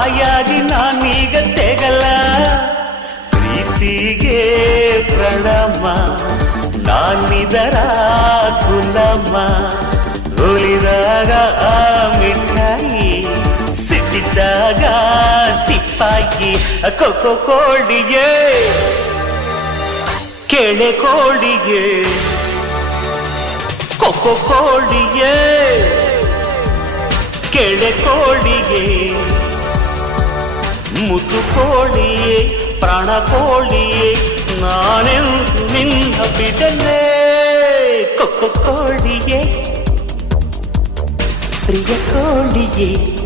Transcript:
ತಾಯಾಗಿ ನಾನೀಗ ತೆಗಲ್ಲ. ಪ್ರೀತಿಗೆ ಪ್ರಣಾಮ, ನಾನಿದರ ಗುಲಾಮ. ಉಳಿದಾಗ ಆ ಮಿಠಾಯಿ, ಸಿಟ್ಟಿದ್ದಾಗ ಸಿಪ್ಪಾಯಿ. ಕೊಕ್ಕೋ ಕೋಳಿಗೆ ಕೆಳೆ ಕೋಳಿಗೆ, ಕೊಕ್ಕೋ ಕೋಳಿಗೆ ಕೆಳೆ ಕೋಳಿಗೆ, ಮುದ್ದು ಕೋಳಿಯೇ ಪ್ರಾಣ ಕೋಳಿಯೇ, ನಾನೆಂದು ನಿನ್ನ ಬಿಡಲೇ. ಕೊಕ್ಕೋ ಕೋಳಿಯೇ ಪ್ರಿಯ ಕೋಳಿಯೇ.